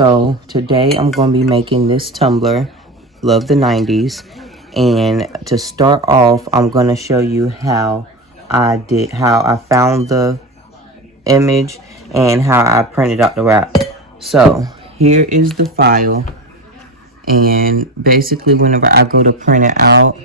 So today I'm going to be making this tumbler, love the 90s. And to start off, I'm going to show you how I found the image and how I printed out the wrap. So here is the file. And basically whenever I go to print it out,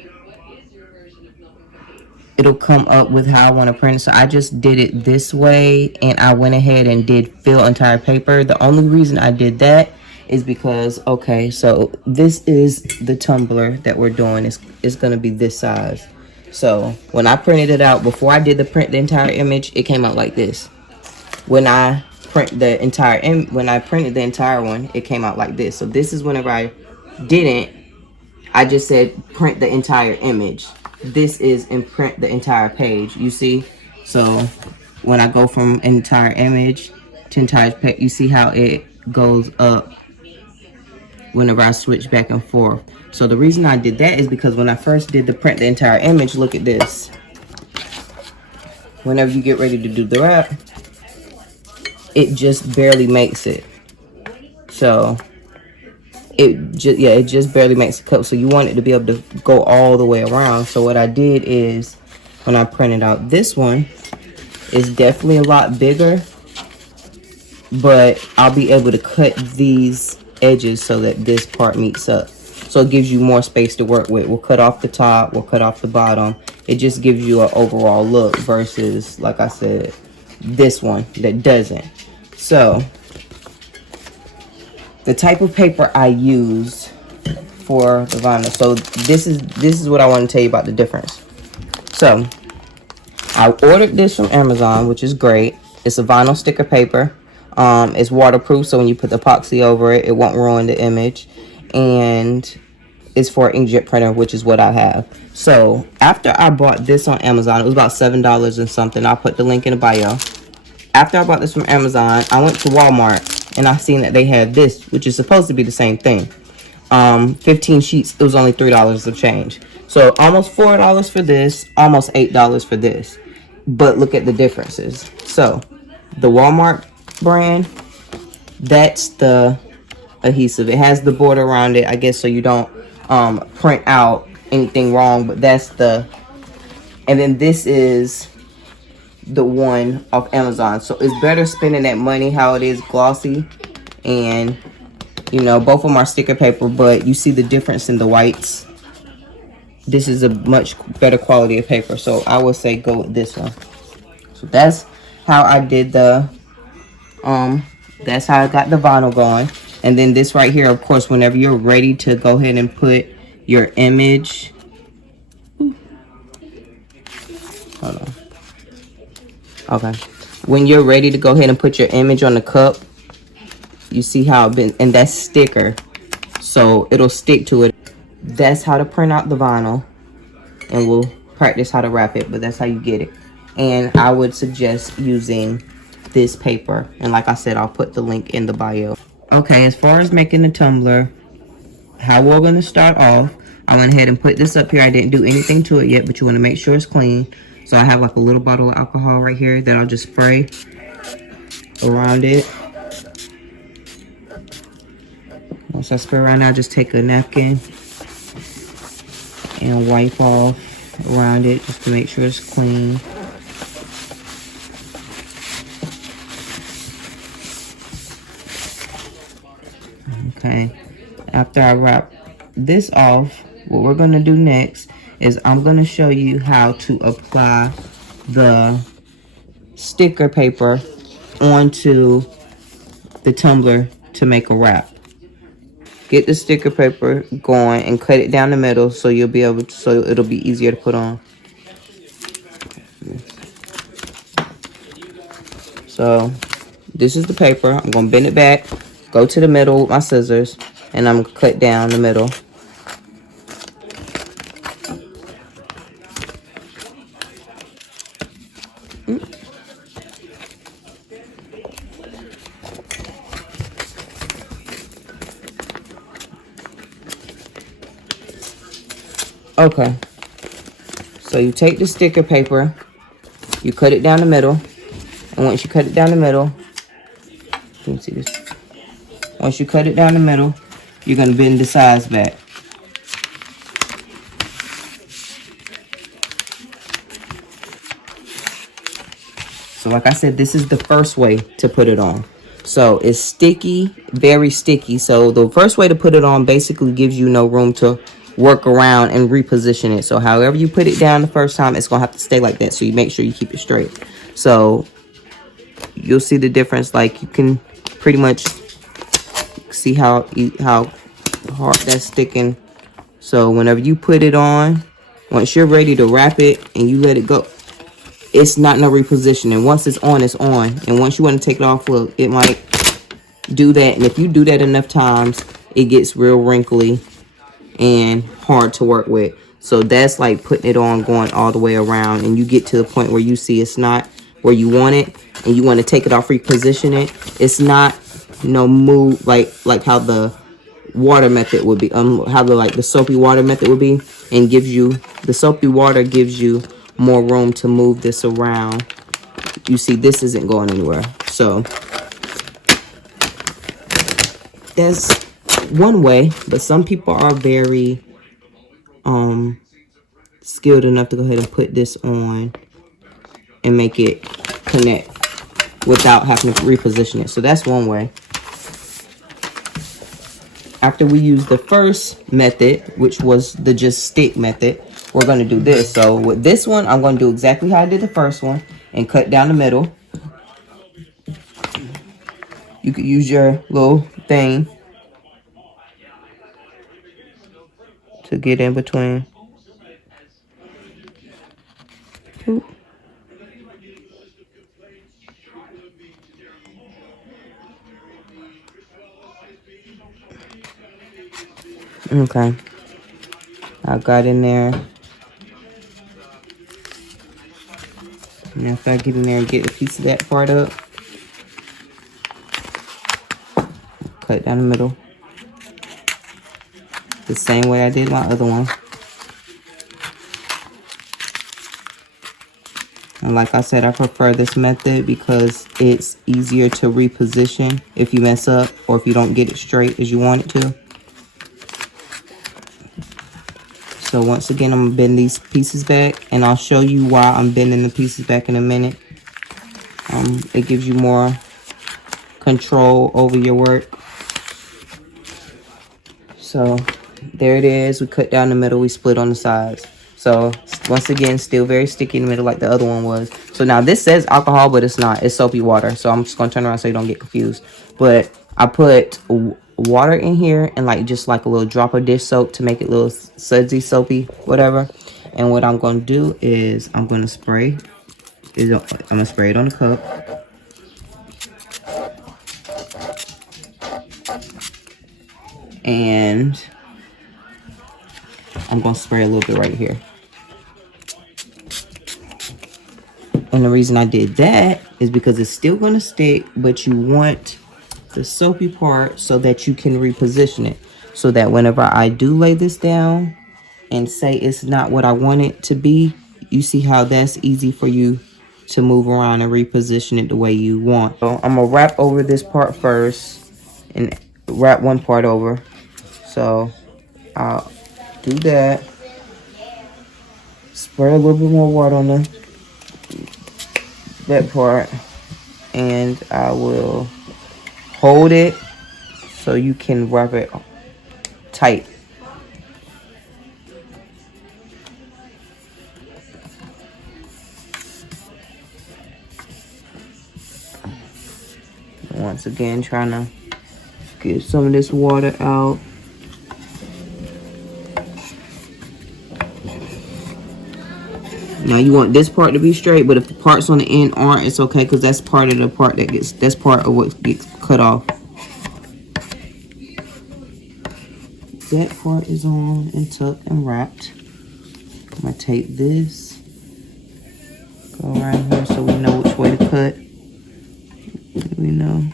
it'll come up with how I want to print it. So I just did it this way, and I went ahead and did fill entire paper. The only reason I did that is because, okay, so this is the tumbler that we're doing. It's going to be this size. So when I printed it out, before I did the entire image, it came out like this. When I printed the entire one, it came out like this. So this is whenever I didn't, I just said print the entire image. This is in print the entire page, you see? So when I go from entire image to entire page, you see how it goes up whenever I switch back and forth. So the reason I did that is because when I first did the print the entire image, look at this. Whenever you get ready to do the wrap, it just barely makes it. So it just barely makes the cup. So you want it to be able to go all the way around. So what I did is, when I printed out this one, it's definitely a lot bigger, but I'll be able to cut these edges so that this part meets up. So it gives you more space to work with. We'll cut off the top, we'll cut off the bottom. It just gives you an overall look versus, like I said, this one that doesn't. So the type of paper I use for the vinyl. So this is what I want to tell you about the difference. So I ordered this from Amazon, which is great. It's a vinyl sticker paper. It's waterproof, so when you put the epoxy over it, it won't ruin the image. And it's for an inkjet printer, which is what I have. So after I bought this on Amazon, it was about $7 and something. I'll put the link in the bio. After I bought this from Amazon, I went to Walmart and I seen that they had this, which is supposed to be the same thing. 15 sheets, it was only $3 of change. So almost $4 for this, almost $8 for this. But look at the differences. So the Walmart brand, that's the adhesive. It has the border around it, I guess, so you don't print out anything wrong, but that's the, and then this is the one off Amazon. So it's better spending that money how it is glossy, and you know, both of them are sticker paper, but you see the difference in the whites. This is a much better quality of paper, so I would say go with this one. So that's how I did the that's how I got the vinyl going. And then this right here, of course, whenever you're ready to go ahead and put your image, hold on. Okay, when you're ready to go ahead and put your image on the cup, you see how it been, and that's sticker, so it'll stick to it. That's how to print out the vinyl, and we'll practice how to wrap it, but that's how you get it. And I would suggest using this paper, and like I said, I'll put the link in the bio. Okay, as far as making the tumbler, how we're going to start off, I went ahead and put this up here. I didn't do anything to it yet, but you want to make sure it's clean. So I have like a little bottle of alcohol right here that I'll just spray around it. Once I spray around, I'll just take a napkin and wipe off around it just to make sure it's clean. Okay, after I wrap this off, what we're going to do next is I'm going to show you how to apply the sticker paper onto the tumbler to make a wrap. Get the sticker paper going and cut it down the middle so you'll be able to, so it'll be easier to put on. So this is the paper. I'm going to bend it back, go to the middle with my scissors, and I'm going to cut down the middle. Okay, so you take the sticker paper, you cut it down the middle, and once you cut it down the middle, you can see this. Once you cut it down the middle, you're going to bend the sides back. So like I said, this is the first way to put it on. So it's sticky, very sticky. So the first way to put it on basically gives you no room to work around and reposition it. So however you put it down the first time, it's going to have to stay like that. So you make sure you keep it straight. So you'll see the difference. Like you can pretty much see how hard that's sticking. So whenever you put it on, once you're ready to wrap it and you let it go, it's not no repositioning. Once it's on, it's on. And once you want to take it off, look, it might do that. And if you do that enough times, it gets real wrinkly and hard to work with. So that's like putting it on, going all the way around, and you get to the point where you see it's not where you want it and you want to take it off, reposition it. It's not, you know, move like how the water method would be, how the soapy water method would be, and gives you, the soapy water gives you more room to move this around. You see, this isn't going anywhere. So that's one way, but some people are very skilled enough to go ahead and put this on and make it connect without having to reposition it. So that's one way. After we use the first method, which was the just stick method, we're going to do this. So with this one, I'm going to do exactly how I did the first one and cut down the middle. You could use your little thing to get in between. Oop. Okay, I got in there. Now if I get in there and get a piece of that part up, cut down the middle the same way I did my other one. And like I said, I prefer this method because it's easier to reposition if you mess up or if you don't get it straight as you want it to. So once again, I'm going to bend these pieces back, and I'll show you why I'm bending the pieces back in a minute. It gives you more control over your work. So there it is. We cut down the middle. We split on the sides. So once again, still very sticky in the middle like the other one was. So now this says alcohol, but it's not. It's soapy water. So I'm just going to turn around so you don't get confused. But I put water in here and like just like a little drop of dish soap to make it a little sudsy, soapy, whatever. And what I'm going to do is I'm going to spray. I'm going to spray it on the cup. And I'm going to spray a little bit right here. And the reason I did that is because it's still going to stick, but you want the soapy part so that you can reposition it. So that whenever I do lay this down and say it's not what I want it to be, you see how that's easy for you to move around and reposition it the way you want. So I'm going to wrap over this part first and wrap one part over. So I'll do that. Spray a little bit more water on that part, and I will hold it so you can wrap it tight. Once again, trying to get some of this water out. Now you want this part to be straight, but if the parts on the end aren't, it's okay, because that's part of the part that gets, that's part of what gets cut off. That part is on and tucked and wrapped. I'm gonna take this, go around here so we know which way to cut. We know.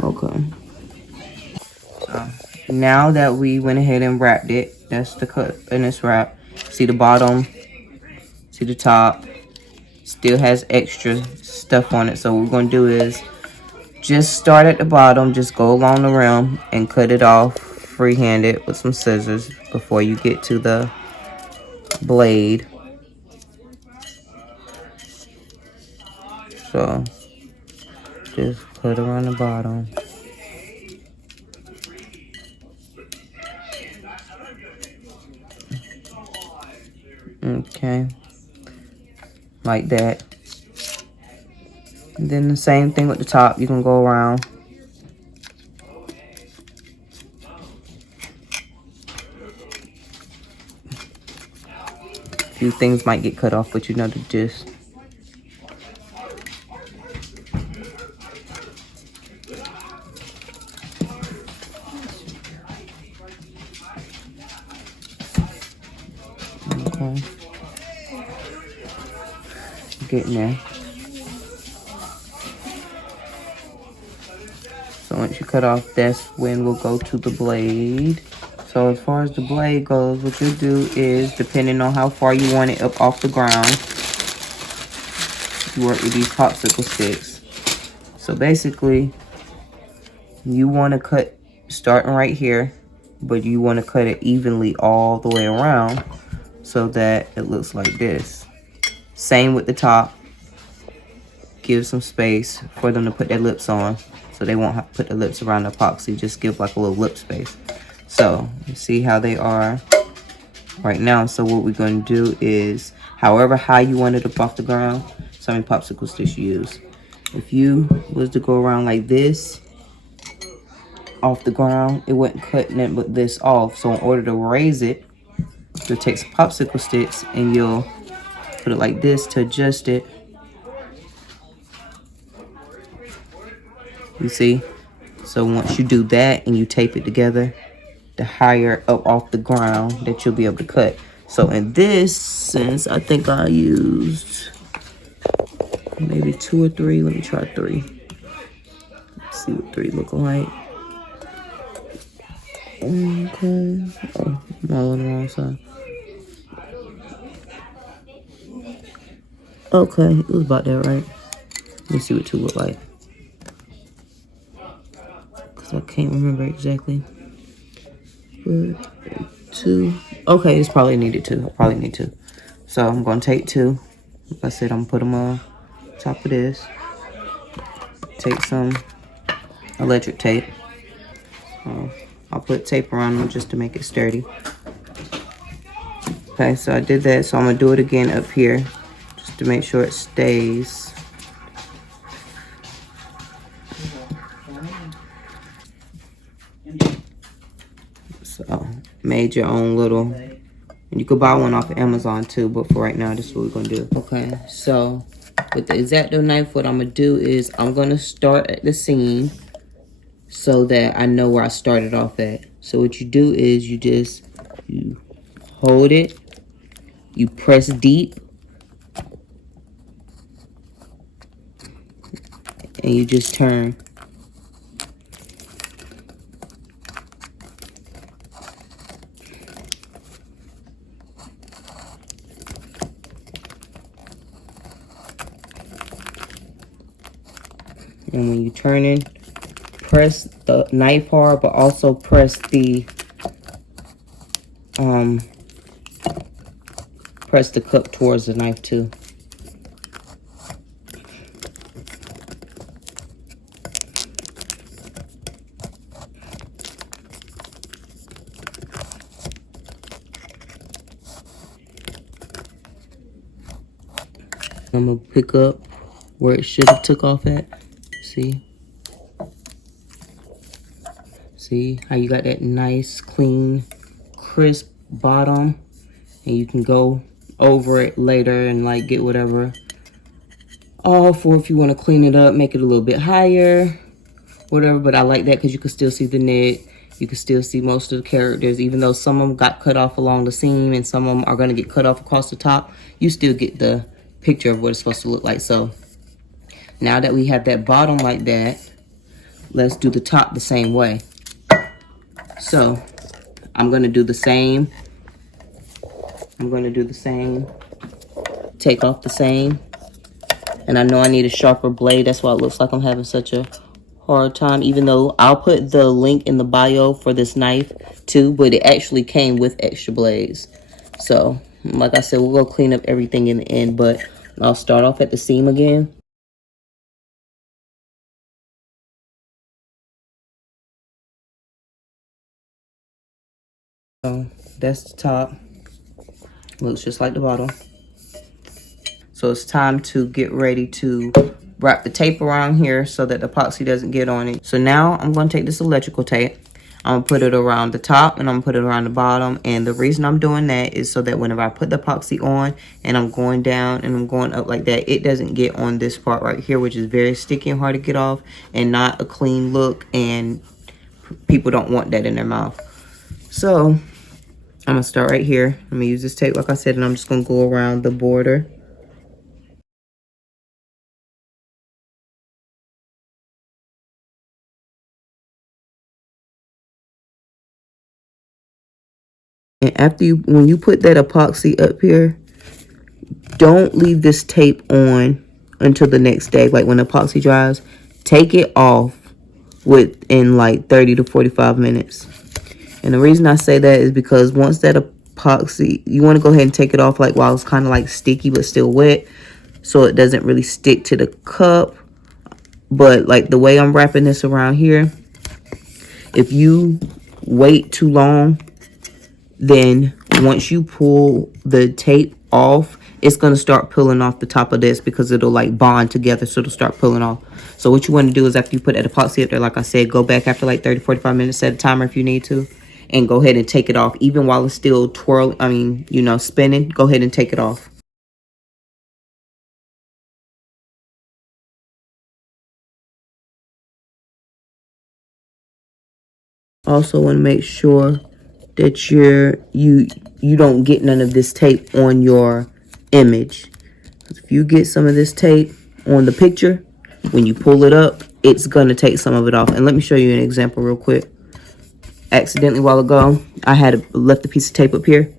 Okay. So now that we went ahead and wrapped it, that's the cut and it's wrapped. See the bottom, see the top, still has extra stuff on it. So what we're gonna do is just start at the bottom, just go along the rim and cut it off free-handed with some scissors before you get to the blade. So just cut around the bottom. Okay, like that. And then the same thing with the top. You can go around. A few things might get cut off, but you know the gist. Okay. Getting there. So once you cut off, that's when we'll go to the blade. So as far as the blade goes, what you'll do is, depending on how far you want it up off the ground, you work with these popsicle sticks. So basically, you want to cut starting right here, but you want to cut it evenly all the way around so that it looks like this. Same with the top. Give some space for them to put their lips on, so they won't have to put the lips around the epoxy. Just give like a little lip space. So you see how they are right now. So what we're going to do is, however high you want it up off the ground, so many popsicle sticks you use. If you was to go around like this off the ground, it wouldn't cut nothing but this off. So in order to raise it, you'll take some popsicle sticks and you'll put it like this to adjust it. You see? So once you do that and you tape it together, the higher up off the ground that you'll be able to cut. So in this sense, I think I used maybe 2 or 3. Let me try 3. Let's see what 3 look like. Okay. Oh, I'm all on the wrong side. Okay, it was about that, right? Let me see what 2 look like. Because I can't remember exactly. But 2. Okay, it's probably needed 2. I probably need 2. So I'm going to take 2. Like I said, I'm going to put them on top of this. Take some electric tape. I'll put tape around them just to make it sturdy. Okay, so I did that. So I'm going to do it again up here just to make sure it stays. So made your own little, and you could buy one off of Amazon too, but for right now, this is what we're going to do. Okay, so with the X-Acto knife, what I'm going to do is I'm going to start at the seam so that I know where I started off at. So what you do is you hold it, you press deep, and you just turn. And when you turn it, press the knife hard, but also press the cup towards the knife too. I'm gonna pick up where it should have took off at. See how you got that nice, clean, crisp bottom, and you can go over it later and like get whatever off, or if you want to clean it up, make it a little bit higher, whatever. But I like that because you can still see the knit. You can still see most of the characters, even though some of them got cut off along the seam and some of them are going to get cut off across the top. You still get the picture of what it's supposed to look like. So now that we have that bottom like that, let's do the top the same way. So I'm going to do the same. Take off the same. And I know I need a sharper blade. That's why it looks like I'm having such a hard time. Even though I'll put the link in the bio for this knife too. But it actually came with extra blades. So, like I said, we'll go clean up everything in the end. But I'll start off at the seam again. So, that's the top. Looks just like the bottom. So it's time to get ready to wrap the tape around here so that the epoxy doesn't get on it. So now I'm going to take this electrical tape. I'm going to put it around the top and I'm going to put it around the bottom. And the reason I'm doing that is so that whenever I put the epoxy on and I'm going down and I'm going up like that, it doesn't get on this part right here, which is very sticky and hard to get off and not a clean look. And people don't want that in their mouth. So I'm going to start right here. I'm going to use this tape, like I said, and I'm just going to go around the border. And after when you put that epoxy up here, don't leave this tape on until the next day. Like when the epoxy dries, take it off within like 30 to 45 minutes. And the reason I say that is because once that epoxy, you want to go ahead and take it off like while it's kind of like sticky but still wet, so it doesn't really stick to the cup. But like the way I'm wrapping this around here, if you wait too long, then once you pull the tape off, it's going to start pulling off the top of this because it'll like bond together, so it'll start pulling off. So what you want to do is after you put that epoxy up there, like I said, go back after like 30 45 minutes, set a timer if you need to, and go ahead and take it off. Even while it's still twirling, spinning, go ahead and take it off. Also want to make sure that you don't get none of this tape on your image. If you get some of this tape on the picture, when you pull it up, it's gonna take some of it off. And let me show you an example real quick. Accidentally a while ago, I had left a piece of tape up here,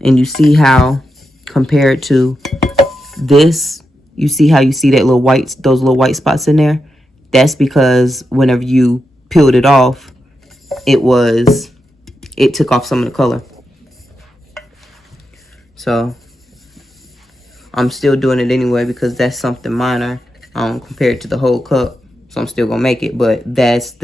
and you see how compared to this, you see how you see that those little white spots in there? That's because whenever you peeled it off, it took off some of the color. So I'm still doing it anyway because that's something minor compared to the whole cup. So I'm still gonna make it, but that's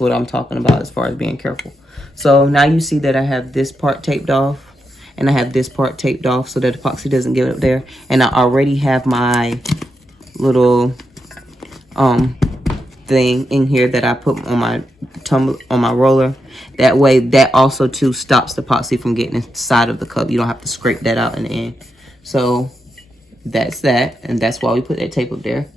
what I'm talking about as far as being careful. So now you see that I have this part taped off and I have this part taped off so that epoxy doesn't get up there. And I already have my little thing in here that I put on my tumbler, on my roller. That way, that also too stops the epoxy from getting inside of the cup. You don't have to scrape that out in the end. So that's that, and that's why we put that tape up there.